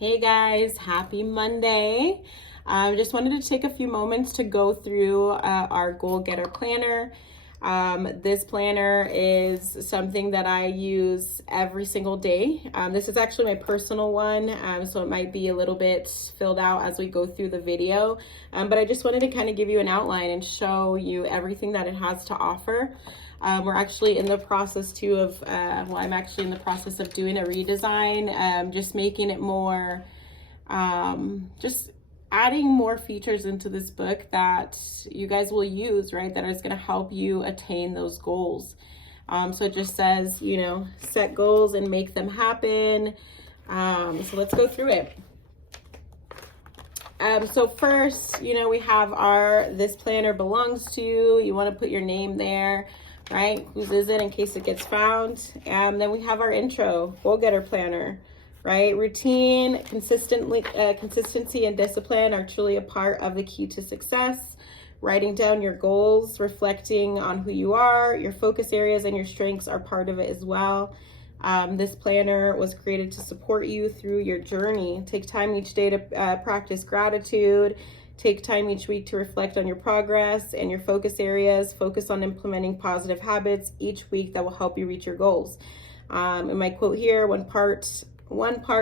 Hey guys, happy Monday. I just wanted to take a few moments to go through our Goal Getter Planner. This planner is something that I use every single day. This is actually my personal one, so it might be a little bit filled out as we go through the video. But I just wanted to kind of give you an outline and show you everything that it has to offer. We're actually in the process too of, I'm actually in the process of doing a redesign, just making it more, just adding more features into this book that you guys will use, right? That is going to help you attain those goals. So it just says, set goals and make them happen. So let's go through it. So first, we have this planner belongs to, you want to put your name there. Right? Whose is it in case it gets found? Then we have our intro, Goal Getter Planner, right? Routine, consistency and discipline are truly a part of the key to success. Writing down your goals, reflecting on who you are, your focus areas and your strengths are part of it as well. This planner was created to support you through your journey. Take time each day to practice gratitude. Take time each week to reflect on your progress and your focus areas. Focus on implementing positive habits each week that will help you reach your goals. In my quote here, one part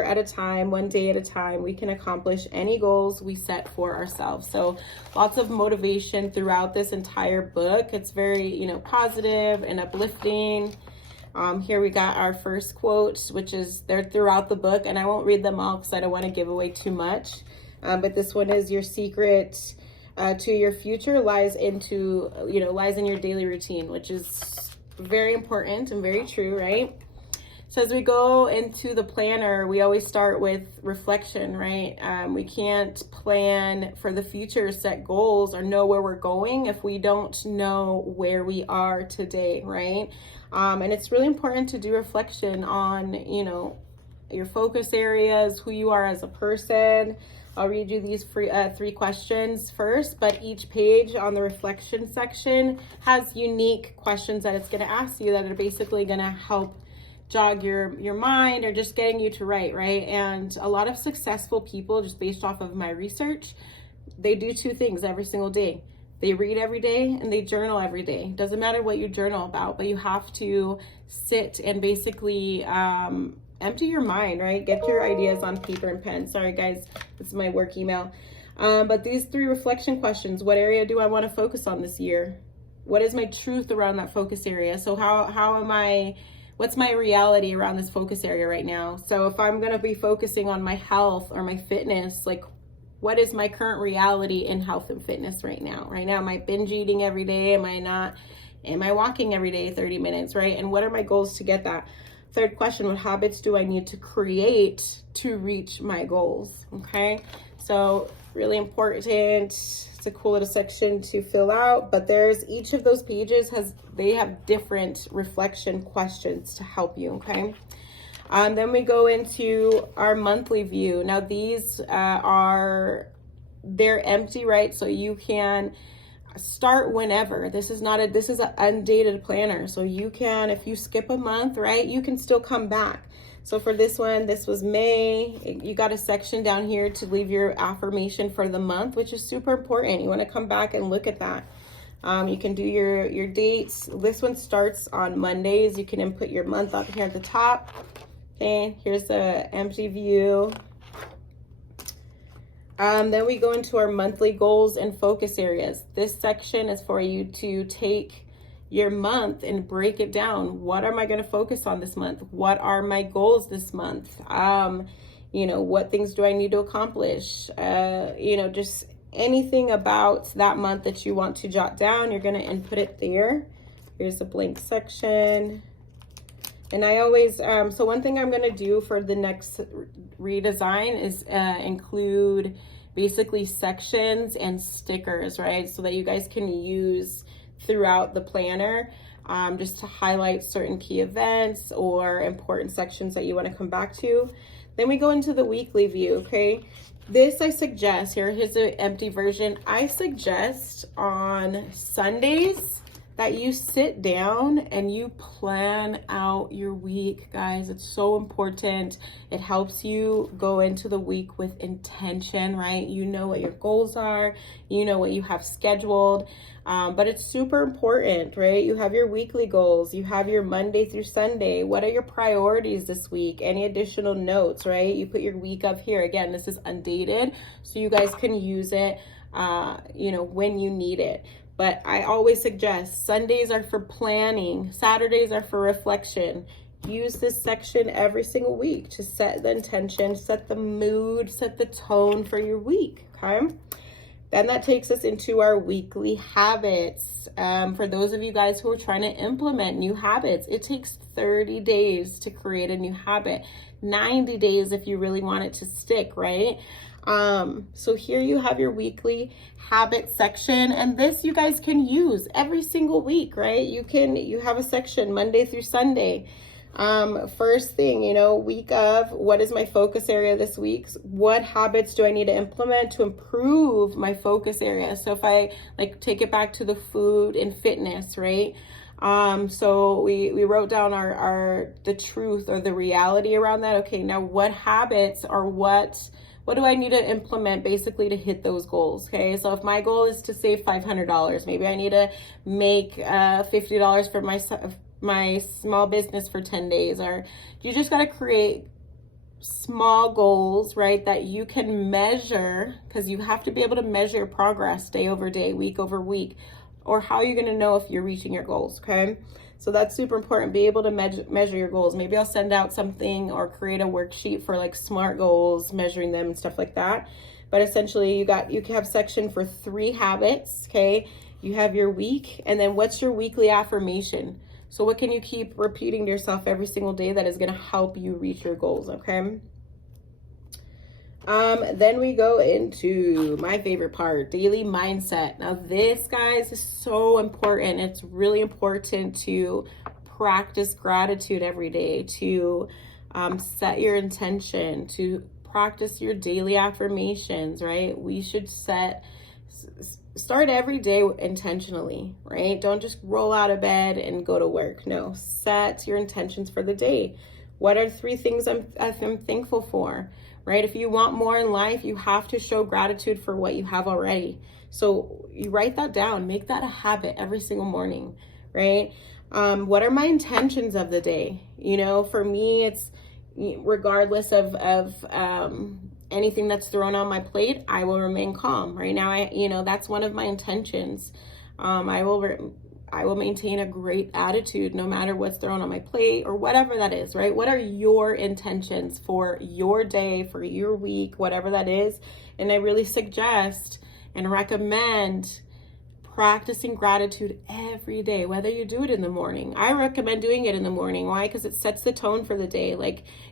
at a time, one day at a time, we can accomplish any goals we set for ourselves. So lots of motivation throughout this entire book. It's very, positive and uplifting. Here we got our first quote, which is there throughout the book, and I won't read them all because I don't want to give away too much. But this one is your secret to your future lies in your daily routine, which is very important and very true, right? So as we go into the planner, we always start with reflection, right? We can't plan for the future, set goals, or know where we're going if we don't know where we are today, right? And it's really important to do reflection on, your focus areas, who you are as a person. I'll read you these three questions first, but each page on the reflection section has unique questions that it's going to ask you that are basically going to help jog your mind or just getting you to write, right? And a lot of successful people, just based off of my research, they do two things every single day. They read every day and they journal every day. Doesn't matter what you journal about, but you have to sit and basically empty your mind, right? Get your ideas on paper and pen. Sorry guys, this is my work email. But these three reflection questions: what area do I want to focus on this year? What is my truth around that focus area? So what's my reality around this focus area right now? So if I'm going to be focusing on my health or my fitness, like what is my current reality in health and fitness right now? Right now, am I binge eating every day? Am I not? Am I walking every day 30 minutes, right? And what are my goals to get that? Third question, what habits do I need to create to reach my goals? Okay, so really important. It's a cool little section to fill out, but each of those pages they have different reflection questions to help you, okay? Then we go into our monthly view. Now these they're empty, right? So you can start whenever. This is an undated planner. So you can, if you skip a month, right, you can still come back. So for this one, this was May. You got a section down here to leave your affirmation for the month, which is super important. You want to come back and look at that. You can do your dates. This one starts on Mondays. You can input your month up here at the top. Okay, here's the empty view. Then we go into our monthly goals and focus areas. This section is for you to take your month and break it down. What am I going to focus on this month? What are my goals this month? What things do I need to accomplish? Just anything about that month that you want to jot down, you're going to input it there. Here's a blank section. And I always, so one thing I'm going to do for the next redesign is include basically sections and stickers, right? So that you guys can use throughout the planner, just to highlight certain key events or important sections that you want to come back to. Then we go into the weekly view, okay? This I suggest, here's an empty version. I suggest on Sundays that you sit down and you plan out your week, guys. It's so important. It helps you go into the week with intention, right? You know what your goals are, you know what you have scheduled, but it's super important, right? You have your weekly goals, you have your Monday through Sunday. What are your priorities this week? Any additional notes, right? You put your week up here. Again, this is undated, so you guys can use it, when you need it. But I always suggest Sundays are for planning, Saturdays are for reflection. Use this section every single week to set the intention, set the mood, set the tone for your week, okay? Then that takes us into our weekly habits. For those of you guys who are trying to implement new habits, it takes 30 days to create a new habit, 90 days if you really want it to stick, right? So here you have your weekly habit section, and this you guys can use every single week, right? You have a section Monday through Sunday. First thing, week of, what is my focus area this week? What habits do I need to implement to improve my focus area? So if I take it back to the food and fitness, right? So we wrote down the truth or the reality around that. Okay, now what habits or what do I need to implement basically to hit those goals? Okay, so if my goal is to save $500, maybe I need to make $50 for my small business for 10 days. Or you just got to create small goals, right, that you can measure, because you have to be able to measure progress day over day, week over week, or how you're going to know if you're reaching your goals. Okay, so that's super important. Be able to measure your goals. Maybe I'll send out something or create a worksheet for SMART goals, measuring them and stuff like that. But essentially you can have section for 3 habits. Okay, you have your week, and then what's your weekly affirmation? So what can you keep repeating to yourself every single day that is going to help you reach your goals? Okay. Then we go into my favorite part, daily mindset. Now this, guys, is so important. It's really important to practice gratitude every day, to set your intention, to practice your daily affirmations, right? We should start every day intentionally, right? Don't just roll out of bed and go to work. No, set your intentions for the day. What are 3 things I'm thankful for? Right? If you want more in life, you have to show gratitude for what you have already. So you write that down, make that a habit every single morning, right? What are my intentions of the day? For me, it's regardless of anything that's thrown on my plate, I will remain calm. Right now, that's one of my intentions. I will maintain a great attitude no matter what's thrown on my plate or whatever that is, right? What are your intentions for your day, for your week, whatever that is? And I really suggest and recommend practicing gratitude every day, whether you do it in the morning. I recommend doing it in the morning. Why? Because it sets the tone for the day.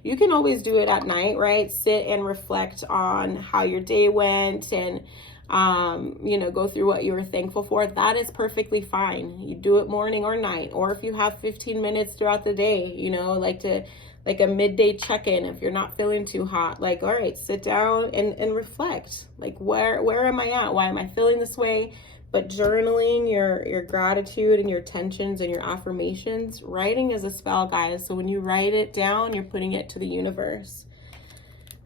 You can always do it at night, right? Sit and reflect on how your day went and go through what you were thankful for. That is perfectly fine. You do it morning or night, or if you have 15 minutes throughout the day, like a midday check-in if you're not feeling too hot. All right, sit down and reflect. Where am I at? Why am I feeling this way? But journaling your gratitude and your intentions and your affirmations, writing is a spell, guys. So when you write it down, you're putting it to the universe.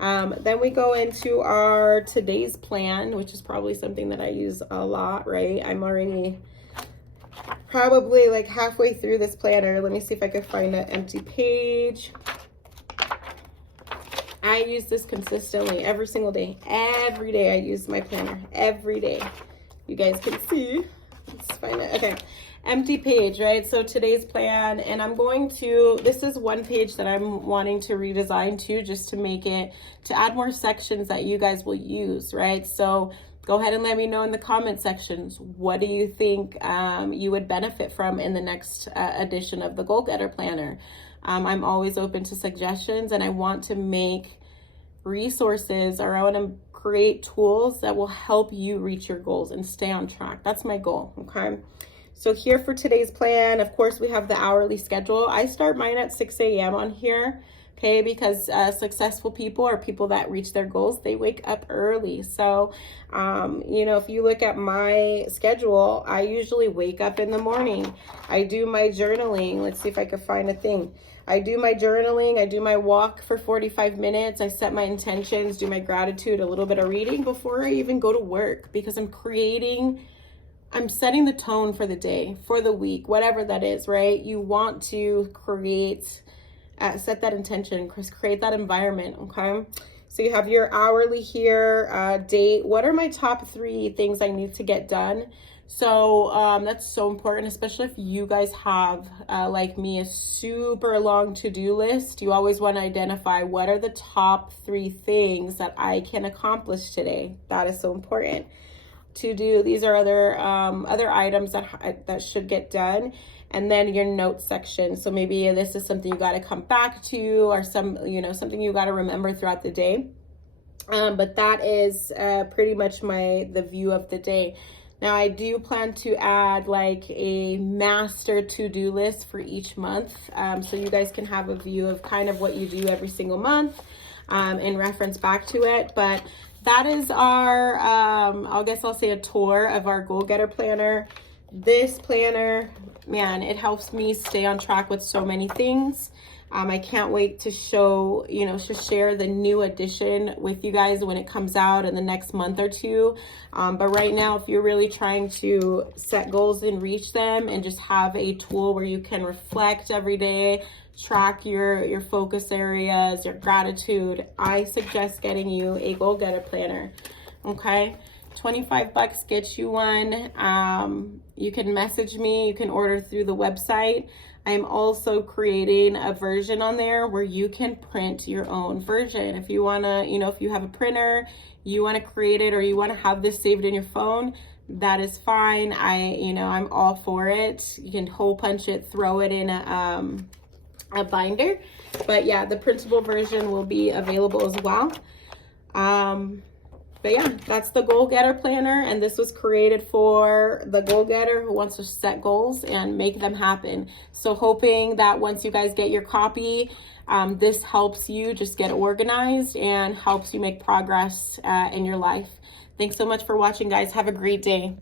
Then we go into our today's plan, which is probably something that I use a lot, right? I'm already probably halfway through this planner. Let me see if I can find an empty page. I use this consistently every single day. Every day I use my planner. Every day. You guys can see. Let's find it. Okay. Empty page, right? So today's plan, and this is one page that I'm wanting to redesign too, just to add more sections that you guys will use, right? So go ahead and let me know in the comment sections, what do you think you would benefit from in the next edition of the Goal Getter Planner? I'm always open to suggestions, and I want to make resources, or I want to create tools that will help you reach your goals and stay on track. That's my goal, okay? So here for today's plan, of course, we have the hourly schedule. I start mine at 6 a.m. on here, Okay, because successful people or people that reach their goals, they wake up early. So, you know, if you look at my schedule, I usually wake up in the morning. I do my journaling. Let's see if I can find a thing. I do my journaling. I do my walk for 45 minutes. I set my intentions, do my gratitude, a little bit of reading before I even go to work, because I'm setting the tone for the day, for the week, whatever that is, right? You want to create, set that intention, create that environment, okay? So you have your hourly here, date. What are my top 3 things I need to get done? So that's so important, especially if you guys have, like me, a super long to-do list. You always want to identify what are the top 3 things that I can accomplish today. That is so important to do. These are other items that should get done. And then your notes section. So maybe this is something you got to come back to, or something you got to remember throughout the day. But that is pretty much the view of the day. Now I do plan to add like a master to-do list for each month, so you guys can have a view of kind of what you do every single month, and reference back to it. But that is our, I'll say a tour of our Goal Getter Planner. This planner, man, it helps me stay on track with so many things. I can't wait to share the new edition with you guys when it comes out in the next month or 2. But right now, if you're really trying to set goals and reach them, and just have a tool where you can reflect every day, track your focus areas, your gratitude, I suggest getting you a Goal Getter Planner, okay? $25 gets you one. You can message me, you can order through the website. I'm also creating a version on there where you can print your own version. If you want to, if you have a printer, you want to create it, or you want to have this saved in your phone, that is fine. I'm all for it. You can hole punch it, throw it in a binder. But yeah, the printable version will be available as well. But yeah, that's the Goal Getter Planner, and this was created for the goal getter who wants to set goals and make them happen. So hoping that once you guys get your copy, this helps you just get organized and helps you make progress in your life. Thanks so much for watching, guys. Have a great day.